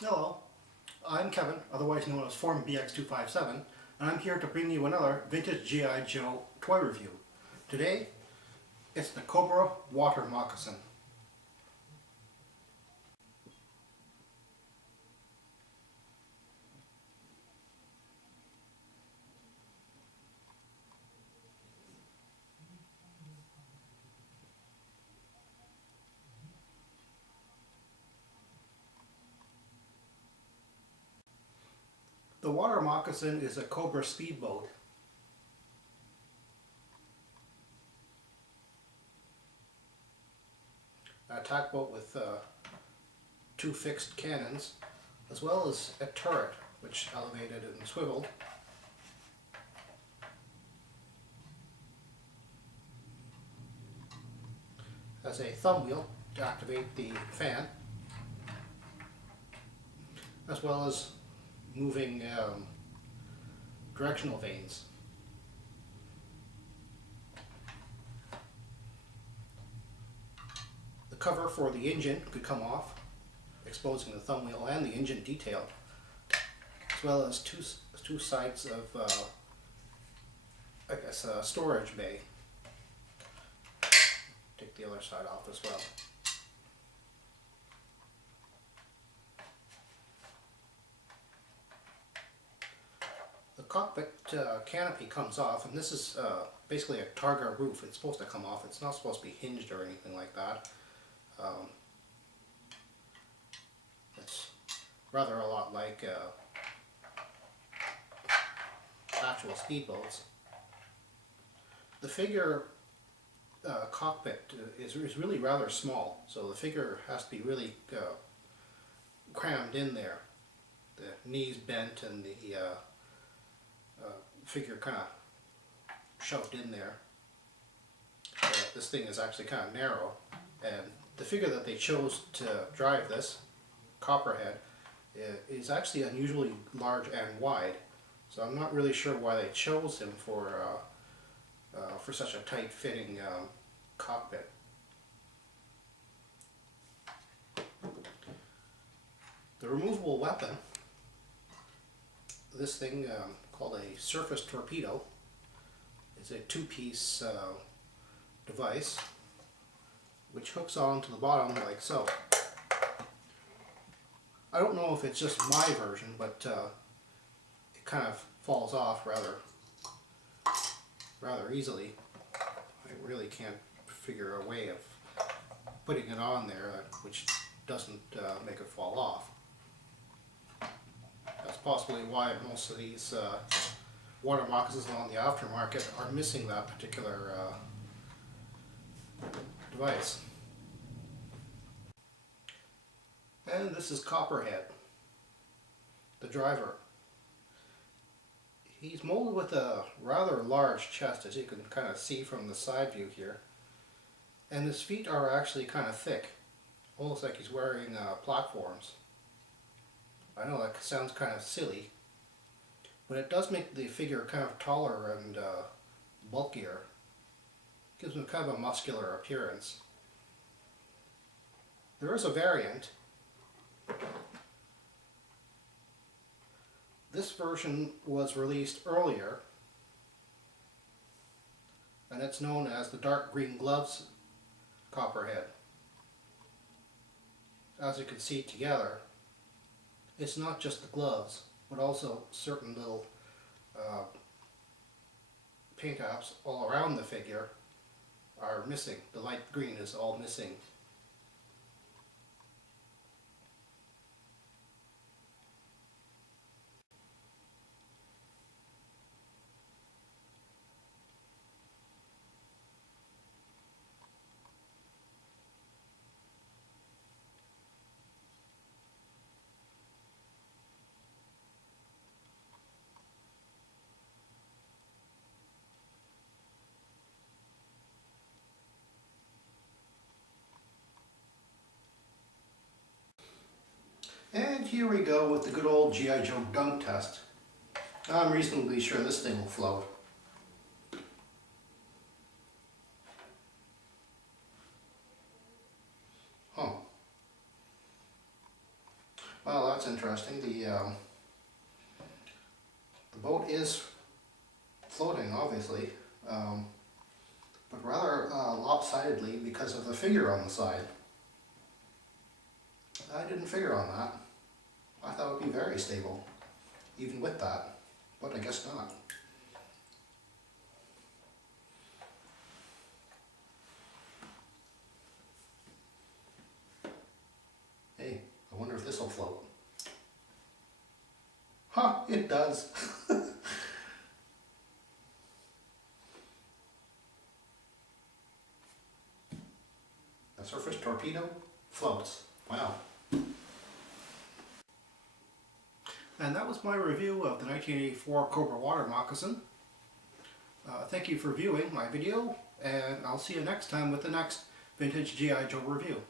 Hello, I'm Kevin, otherwise known as Form BX257, and I'm here to bring you another vintage G.I. Joe toy review. Today, it's the Cobra Water Moccasin. The Water Moccasin is a Cobra speedboat. A tugboat with two fixed cannons, as well as a turret which elevated and swiveled. Has a thumb wheel to activate the fan, as well as moving directional vanes. The cover for the engine could come off, exposing the thumb wheel and the engine detail, as well as two sides of, a storage bay. Take the other side off as well. The cockpit canopy comes off, and this is basically a targa roof. It's supposed to come off. It's not supposed to be hinged or anything like that. It's rather a lot like actual speedboats. The figure cockpit is really rather small, so the figure has to be really crammed in there. The knees bent and the figure kind of shoved in there. This thing is actually kind of narrow, and the figure that they chose to drive this, Copperhead, is actually unusually large and wide. So I'm not really sure why they chose him for such a tight-fitting cockpit. The removable weapon, this thing called a surface torpedo, is a two-piece device which hooks on to the bottom like so. I don't know if it's just my version, but it kind of falls off rather easily. I really can't figure a way of putting it on there which doesn't make it fall off. That's possibly why most of these water moccasins on the aftermarket are missing that particular device. And this is Copperhead, the driver. He's molded with a rather large chest, as you can kind of see from the side view here. And his feet are actually kind of thick, almost like he's wearing platforms. I know that sounds kind of silly, but it does make the figure kind of taller and bulkier. Gives him kind of a muscular appearance. There is a variant. This version was released earlier, and it's known as the Dark Green Gloves Copperhead. As you can see together, it's not just the gloves, but also certain little paint apps all around the figure are missing. The light green is all missing. And here we go with the good old G.I. Joe dunk test. I'm reasonably sure this thing will float. Well, that's interesting. The boat is floating, obviously, but rather lopsidedly because of the figure on the side. I didn't figure on that. I thought it would be very stable, even with that, but I guess not. Hey, I wonder if this will float. Huh, it does. The surface torpedo floats. Wow. And that was my review of the 1984 Cobra Water Moccasin. Thank you for viewing my video, and I'll see you next time with the next Vintage G.I. Joe review.